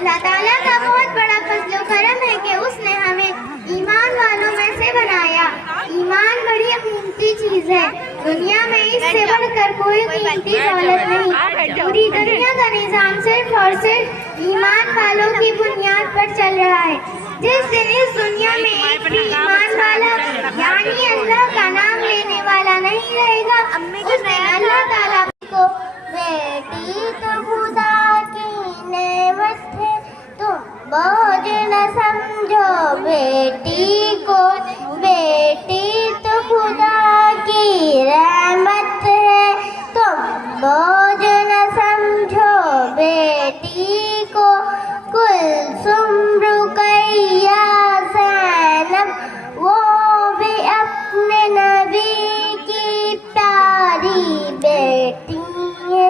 अल्लाह ताला का बहुत बड़ा फज़्ल व करम है कि उसने हमें ईमान वालों में से बनाया। ईमान बड़ी कीमती चीज है, दुनिया में इससे बढ़कर कोई कीमती दौलत नहीं। पूरी दुनिया का निजाम सिर्फ और सिर्फ ईमान वालों की बुनियाद पर चल रहा है। जिस दिन इस दुनिया में एक भी ईमान वाला यानी अल्लाह का नाम लेने वाला नहीं रहेगा, उस दिन अल्लाह ताला को बेटी तो खुदा की नेमत है, तुम बोझ न समझो बेटी को, बेटी तो खुदा की रहमत है, तुम बोझ न समझो बेटी को। कुलसुम रुकैया ज़ैनब वो भी अपने नबी की प्यारी बेटी है,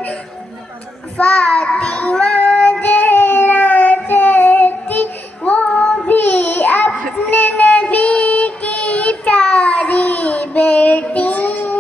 फातिमा ज़हरा चहती वो भी अपने नबी की प्यारी बेटी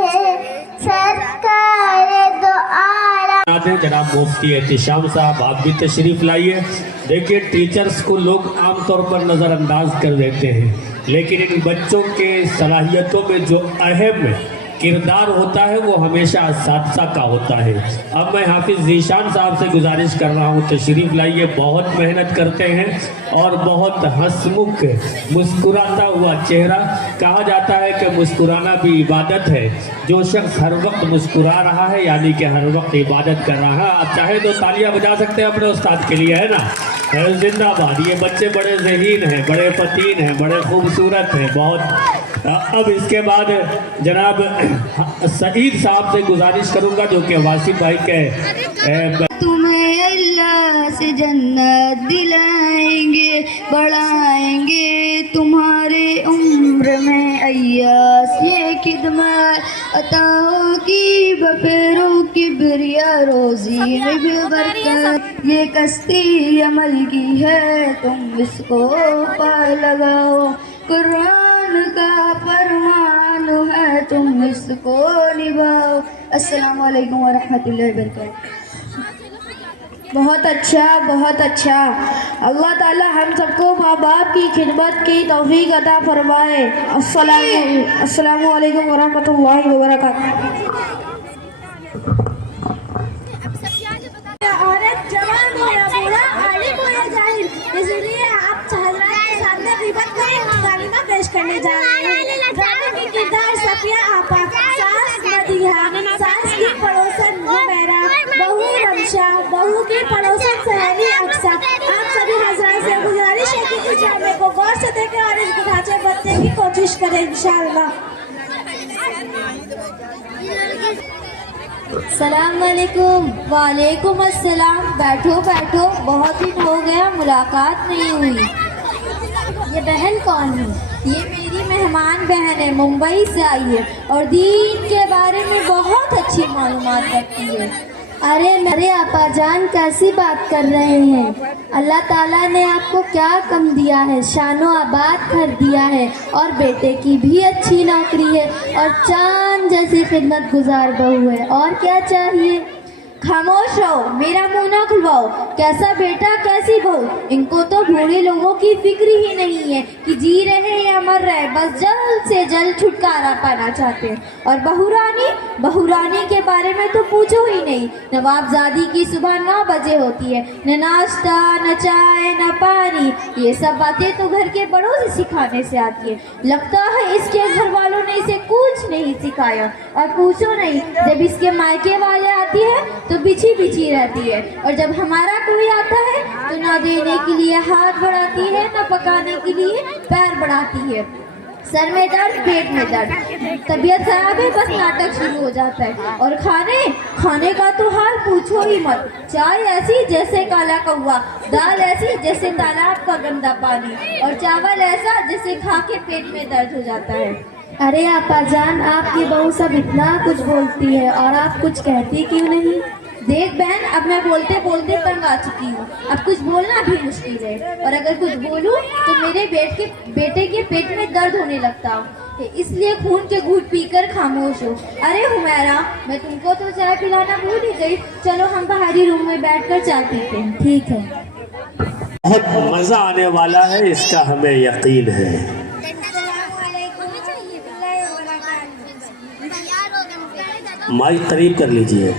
है। सरकार दो आलम जनाब मुफ्ती एहतिशाम साहब, आप भी तशरीफ लाइए। देखिए, टीचर्स को लोग आमतौर पर नज़रअंदाज कर देते हैं, लेकिन इन बच्चों के सलाहियतों में जो अहम किरदार होता है वो हमेशा असातिज़ा का होता है। अब मैं हाफिज़ ज़ीशान साहब से गुजारिश कर रहा हूँ, तशरीफ़ लाइए। बहुत मेहनत करते हैं और बहुत हंसमुख मुस्कुराता हुआ चेहरा। कहा जाता है कि मुस्कुराना भी इबादत है। जो शख्स हर वक्त मुस्कुरा रहा है यानी कि हर वक्त इबादत कर रहा है। आप चाहे तो तालियां बजा सकते हैं अपने उस्ताद के लिए, है ना। जिंदाबाद। ये बच्चे बड़े ज़हीन हैं, बड़े फतीन हैं, बड़े खूबसूरत हैं बहुत। अब इसके बाद जनाब सईद साहब से गुजारिश करूंगा जो कि वासिफ भाई के तुम्हें अल्लाह से जन्नत दिलाएंगे, बढ़ाएंगे तुम्हारे उम्र में अय्यास ये खिदमत अता होगी बफेरों की बिरिया रोजी में भी बरकत। ये कश्ती अमल की है तुम इसको पार लगाओ, कुरान का फरमान है तुम इसको निभाओ। अस्सलामु अलैकुम व रहमतुल्लाहि व बरकातहू। बहुत अच्छा, बहुत अच्छा। अल्लाह ताला हम सबको माँ बाप की खिदमत की तौफीक अता फरमाए। अस्सलामु अलैकुम व रहमतुल्लाहि व बरकातहू। औरत जवान हो या बूढ़ा, आलिम हो या जाहिल, इसलिए आप हज़रात के सामने ग़ीबत का एक मुकालमा पेश करने जा रहे हैं। ड्रामे की किरदार सफिया आपा, सास मदीहा, सास की पड़ोसन हुमैरा, बहू रमशा, बहू की पड़ोसन सहेली अक्सा। आप सभी हज़रात से गुजारिश है कि इस ड्रामे को गौर से देखें और इसको ढांचे बनने की कोशिश करें इंशाअल्लाह। सलाम वालेकुम। वालेकुम अस्सलाम। बैठो बैठो, बहुत दिन हो गया मुलाकात नहीं हुई। ये बहन कौन है? ये मेरी मेहमान बहन है, मुंबई से आई है और दीन के बारे में बहुत अच्छी मालूमात रखती है। अरे मेरे आपा जान कैसी बात कर रहे हैं? अल्लाह ताला ने आपको क्या कम दिया है, शानो आबाद कर दिया है और बेटे की भी अच्छी नौकरी है और चांद जैसी खिदमत गुजार बहू है। और क्या चाहिए? खामोश रहो, मेरा मुंह ना खुलवाओ। कैसा बेटा कैसी बहू, इनको तो बूढ़े लोगों की फिक्र ही नहीं है कि जी रहे या मर रहे, बस जल्द से जल्द छुटकारा पाना चाहते हैं। और बहू रानी के बारे में तो पूछो ही नहीं। नवाबजादी की सुबह 9 बजे होती है, न नाश्ता न चाय न पानी। ये सब बातें तो घर के बड़ों से सिखाने से आती है। लगता है इसके घर वालों ने इसे कुछ नहीं सिखाया। और पूछो नहीं, जब इसके मायके वाले आती है तो बिछी बिछी रहती है और जब हमारा कोई आता है तो ना देने के लिए हाथ बढ़ाती है, ना पकाने के लिए पैर बढ़ाती है। सर में दर्द, पेट में दर्द, तबीयत खराब है, बस नाटक शुरू हो जाता है। और खाने का तो हाल पूछो ही मत। चाय ऐसी जैसे काला कौवा, दाल ऐसी जैसे तालाब का गंदा पानी और चावल ऐसा जैसे खा के पेट में दर्द हो जाता है। अरे आपा जान, आपकी बहू सब इतना कुछ बोलती है और आप कुछ कहती क्यों नहीं? देख बहन, अब मैं बोलते बोलते तंग आ चुकी हूँ। अब कुछ बोलना भी मुश्किल है और अगर कुछ बोलूँ तो मेरे बेटे के पेट में दर्द होने लगता है, इसलिए खून के घूंट पीकर खामोश हो। अरे हुमैरा, मैं तुमको तो चाय पिलाना भूल ही गई। चलो हम बाहरी रूम में बैठकर चाय पीते हैं। ठीक है। बहुत मज़ा आने वाला है, इसका हमें यकीन है। माइक करीब कर लीजिए।